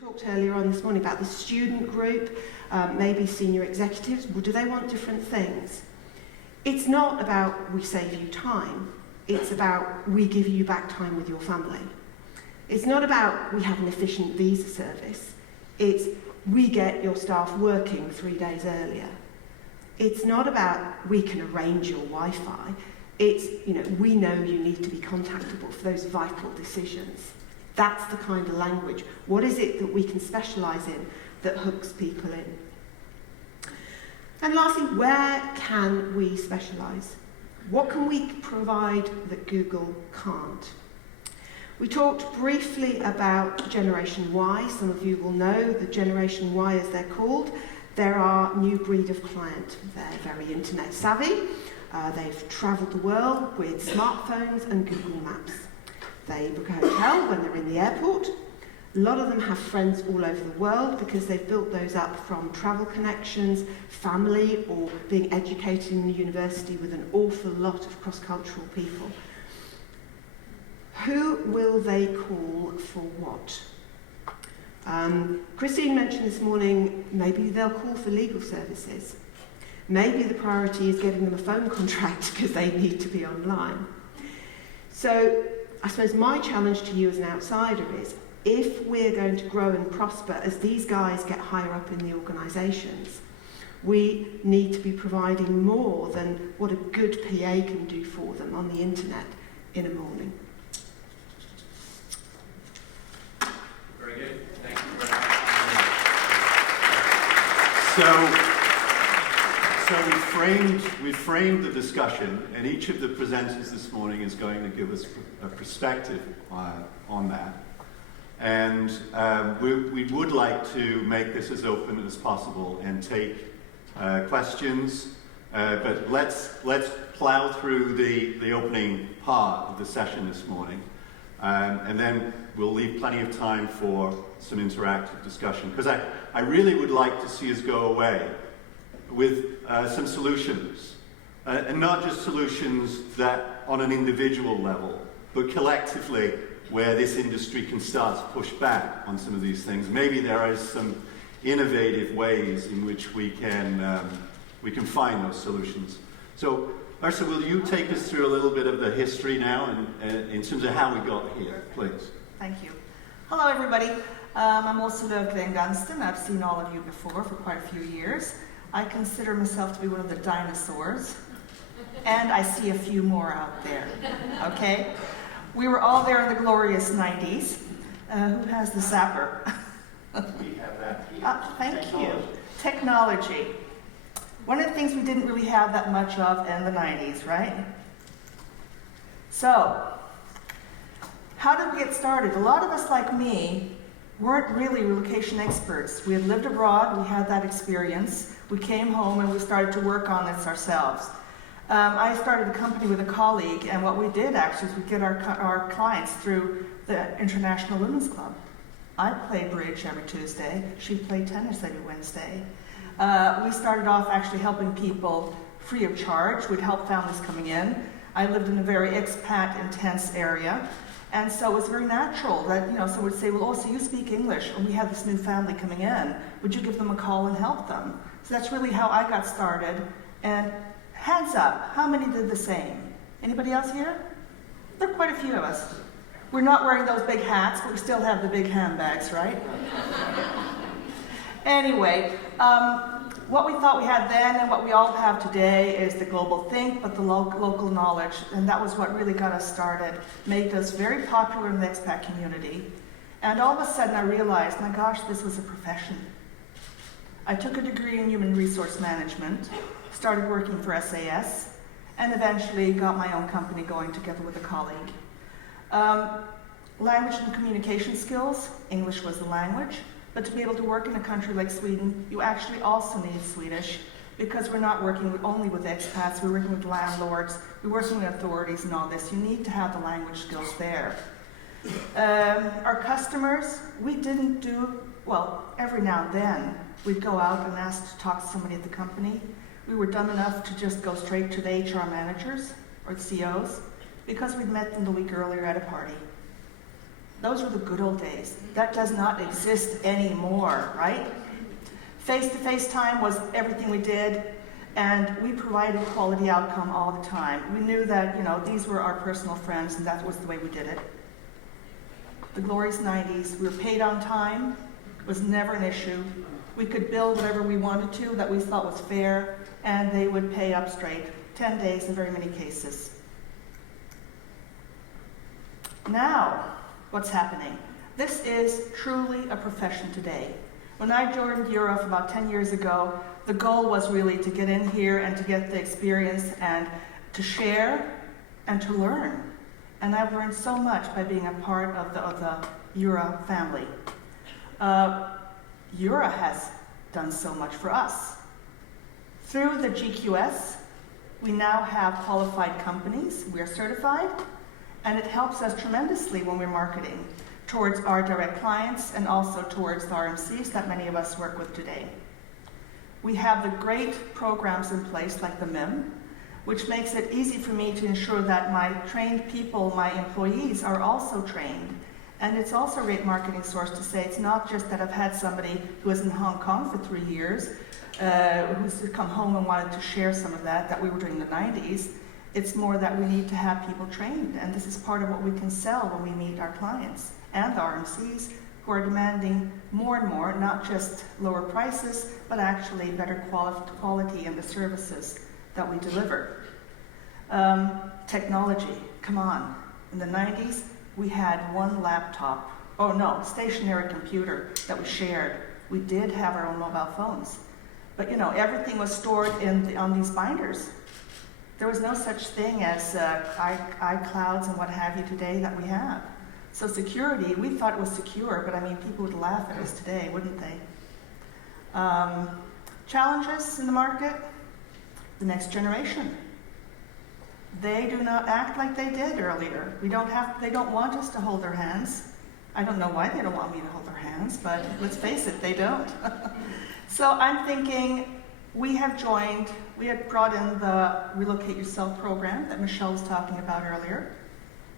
talked earlier on this morning about the student group, maybe senior executives. Well, do they want different things? It's not about we save you time. It's about we give you back time with your family. It's not about we have an efficient visa service. It's we get your staff working 3 days earlier. It's not about we can arrange your Wi-Fi. It's, we know you need to be contactable for those vital decisions. That's the kind of language. What is it that we can specialise in that hooks people in? And lastly, where can we specialise? What can we provide that Google can't? We talked briefly about Generation Y. Some of you will know that Generation Y, as they're called, they're our new breed of client. They're very internet savvy. They've travelled the world with smartphones and Google Maps. They book a hotel when they're in the airport. A lot of them have friends all over the world because they've built those up from travel connections, family, or being educated in the university with an awful lot of cross-cultural people. Who will they call for what? Christine mentioned this morning, maybe they'll call for legal services. Maybe the priority is getting them a phone contract because they need to be online. So I suppose my challenge to you as an outsider is, if we're going to grow and prosper as these guys get higher up in the organisations, we need to be providing more than what a good PA can do for them on the internet in a morning. Very good. Thank you very much. So we framed the discussion, and each of the presenters this morning is going to give us a perspective on that. And we would like to make this as open as possible and take questions, but let's plow through the opening part of the session this morning, and then we'll leave plenty of time for some interactive discussion, because I really would like to see us go away with some solutions, and not just solutions that on an individual level, but collectively, where this industry can start to push back on some of these things. Maybe there are some innovative ways in which we can find those solutions. So, Ursula, will you take us through a little bit of the history now, and in terms of how we got here, please? Thank you. Hello, everybody. I'm Ursula Glenn-Gunston. I've seen all of you before for quite a few years. I consider myself to be one of the dinosaurs, and I see a few more out there, okay? We were all there in the glorious 90s. Who has the zapper? We have that here. Thank you. Technology. One of the things we didn't really have that much of in the 90s, right? So, how did we get started? A lot of us, like me, weren't really relocation experts. We had lived abroad, we had that experience. We came home and we started to work on this ourselves. I started a company with a colleague, and what we did actually is we get our clients through the International Women's Club. I played bridge every Tuesday. She played tennis every Wednesday. We started off actually helping people free of charge. We'd help families coming in. I lived in a very expat intense area, and so it was very natural that someone would say, well, oh, so you speak English, and we have this new family coming in. Would you give them a call and help them? So that's really how I got started. And hands up, how many did the same? Anybody else here? There are quite a few of us. We're not wearing those big hats, but we still have the big handbags, right? Anyway, what we thought we had then and what we all have today is the global think, but the local knowledge, and that was what really got us started, made us very popular in the expat community. And all of a sudden I realized, my gosh, this was a profession. I took a degree in human resource management, started working for SAS, and eventually got my own company going together with a colleague. Language and communication skills, English was the language, but to be able to work in a country like Sweden, you actually also need Swedish, because we're not working only with expats, we're working with landlords, we're working with authorities and all this. You need to have the language skills there. Our customers, we didn't do, well, every now and then, we'd go out and ask to talk to somebody at the company. We were dumb enough to just go straight to the HR managers or the COs because we'd met them the week earlier at a party. Those were the good old days. That does not exist anymore, right? Face-to-face time was everything we did, and we provided quality outcome all the time. We knew that, these were our personal friends, and that was the way we did it. The glorious 90s, we were paid on time, was never an issue. We could bill whatever we wanted to that we thought was fair, and they would pay up straight, 10 days in very many cases. Now, what's happening? This is truly a profession today. When I joined Europe about 10 years ago, the goal was really to get in here and to get the experience and to share and to learn. And I've learned so much by being a part of the Eura family. Eura has done so much for us. Through the GQS, we now have qualified companies. We are certified, and it helps us tremendously when we're marketing towards our direct clients and also towards the RMCs that many of us work with today. We have the great programs in place like the MIM, which makes it easy for me to ensure that my trained people, my employees, are also trained. And it's also a great marketing source to say it's not just that I've had somebody who was in Hong Kong for 3 years, who's come home and wanted to share some of that we were doing in the 90s. It's more that we need to have people trained, and this is part of what we can sell when we meet our clients and the RMCs who are demanding more and more, not just lower prices, but actually better quality in the services that we deliver. Technology, come on. In the 90s, we had one laptop, stationary computer that we shared. We did have our own mobile phones. But everything was stored on these binders. There was no such thing as iClouds and what have you today that we have. So security, we thought it was secure, but people would laugh at us today, wouldn't they? Challenges in the market, the next generation. They do not act like they did earlier. They don't want us to hold their hands. I don't know why they don't want me to hold their hands, but let's face it, they don't. So I'm thinking we had brought in the Relocate Yourself program that Michelle was talking about earlier.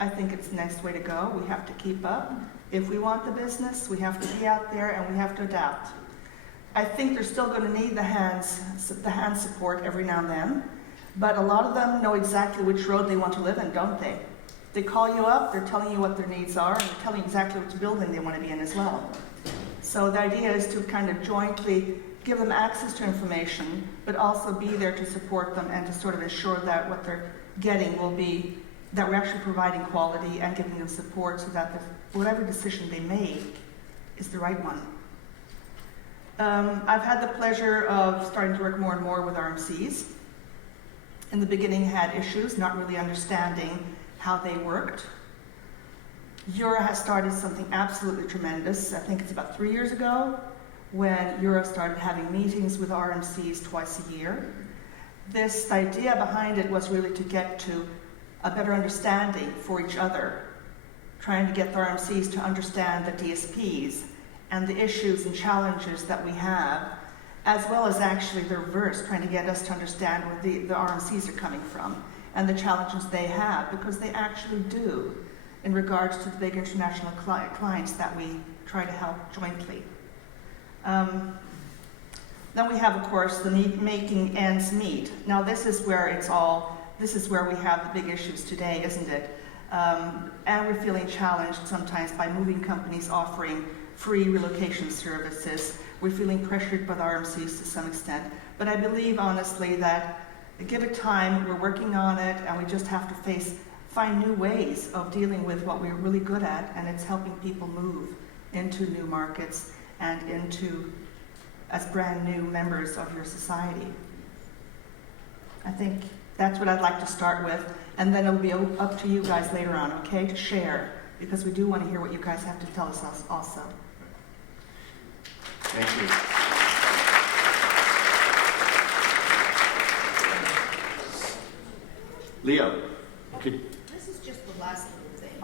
I think it's the next way to go. We have to keep up. If we want the business, we have to be out there and we have to adapt. I think they're still going to need the hand support every now and then, but a lot of them know exactly which road they want to live in, don't they? They call you up, they're telling you what their needs are, and they're telling you exactly which building they want to be in as well. So the idea is to kind of jointly give them access to information, but also be there to support them and to sort of ensure that what they're getting will be, that we're actually providing quality and giving them support so that whatever decision they make is the right one. I've had the pleasure of starting to work more and more with RMCs. In the beginning, had issues, not really understanding how they worked. Eura has started something absolutely tremendous. I think it's about 3 years ago when Eura started having meetings with RMCs twice a year. The idea behind it was really to get to a better understanding for each other, trying to get the RMCs to understand the DSPs and the issues and challenges that we have, as well as actually the reverse, trying to get us to understand where the RMCs are coming from and the challenges they have, because they actually do in regards to the big international clients that we try to help jointly. Then we have, of course, the making ends meet. Now this is where we have the big issues today, isn't it? And we're feeling challenged sometimes by moving companies offering free relocation services. We're feeling pressured by the RMCs to some extent. But I believe, honestly, that give it time, we're working on it, and we just have to find new ways of dealing with what we're really good at, and it's helping people move into new markets and as brand new members of your society. I think that's what I'd like to start with, and then it'll be up to you guys later on, okay, to share, because we do want to hear what you guys have to tell us also. Thank you. Leo, This is just the last little thing.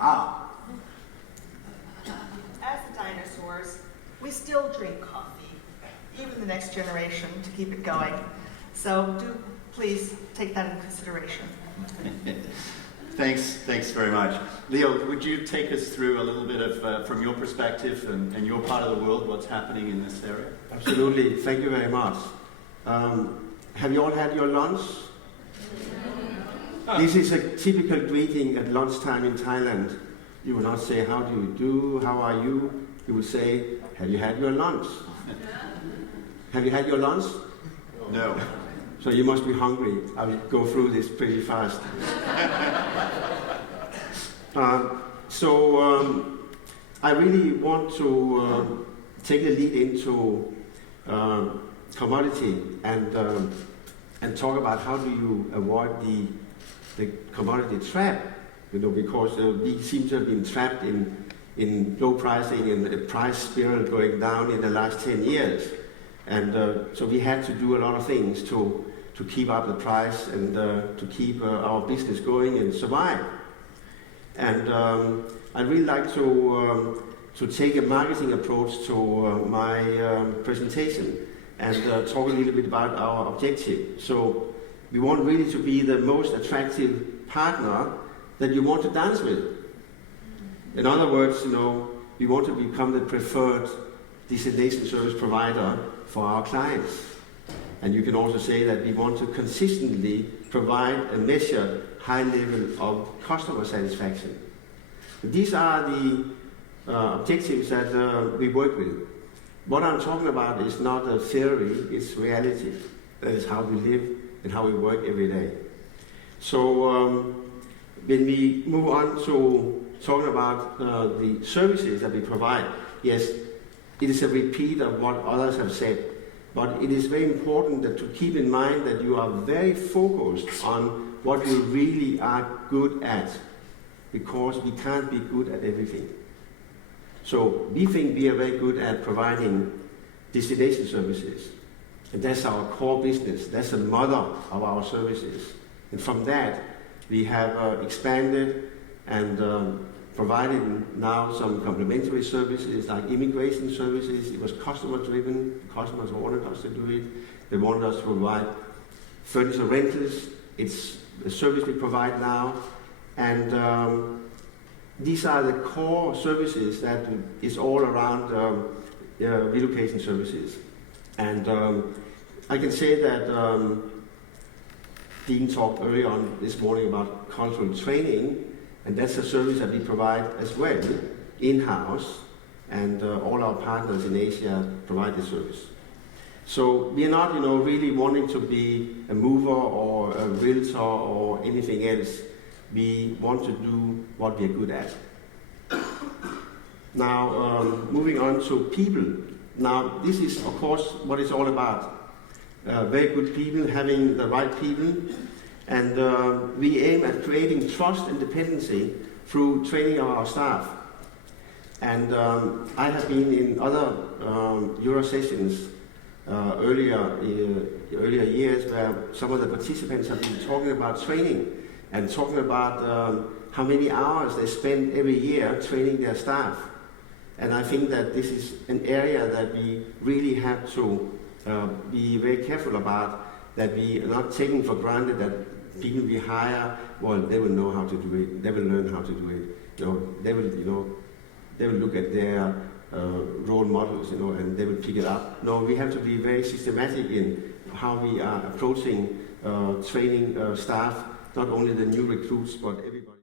As the dinosaurs, we still drink coffee, even the next generation, to keep it going. So do please take that into consideration. Thanks very much. Leo, would you take us through a little bit of, from your perspective and your part of the world, what's happening in this area? Absolutely. Thank you very much. Have you all had your lunch? This is a typical greeting at lunchtime in Thailand. You will not say, how do you do? How are you? You will say, have you had your lunch? Have you had your lunch? No. So you must be hungry. I will go through this pretty fast. I really want to take the lead into commodity and talk about how do you avoid the commodity trap, because we seem to have been trapped in low pricing and a price spiral going down in the last 10 years. And so we had to do a lot of things to keep up the price and to keep our business going and survive. And I'd really like to take a marketing approach to my presentation and talk a little bit about our objective. So we want really to be the most attractive partner that you want to dance with. In other words, we want to become the preferred destination service provider for our clients. And you can also say that we want to consistently provide a measured high level of customer satisfaction. These are the objectives that we work with. What I'm talking about is not a theory, it's reality. That is how we live and how we work every day. So when we move on to talking about the services that we provide, yes, it is a repeat of what others have said, but it is very important that to keep in mind that you are very focused on what you really are good at, because we can't be good at everything. So we think we are very good at providing destination services, and that's our core business. That's the mother of our services. And from that, we have expanded and provided now some complementary services like immigration services. It was customer driven. Customers wanted us to do it. They wanted us to provide furniture rentals. It's a service we provide now. And these are the core services that is all around relocation services. And I can say that Dean talked earlier on this morning about cultural training, and that's a service that we provide as well, in-house, and all our partners in Asia provide this service. So we are not, really wanting to be a mover or a realtor or anything else. We want to do what we are good at. Now, moving on to people. Now, this is, of course, what it's all about. Very good people, having the right people. And we aim at creating trust and dependency through training of our staff. And I have been in other Euro sessions earlier years where some of the participants have been talking about training and talking about how many hours they spend every year training their staff. And I think that this is an area that we really have to be very careful about, that we are not taking for granted that people we hire, well, they will know how to do it, they will learn how to do it. They will look at their role models, and they will pick it up. No, we have to be very systematic in how we are approaching training staff, not only the new recruits, but every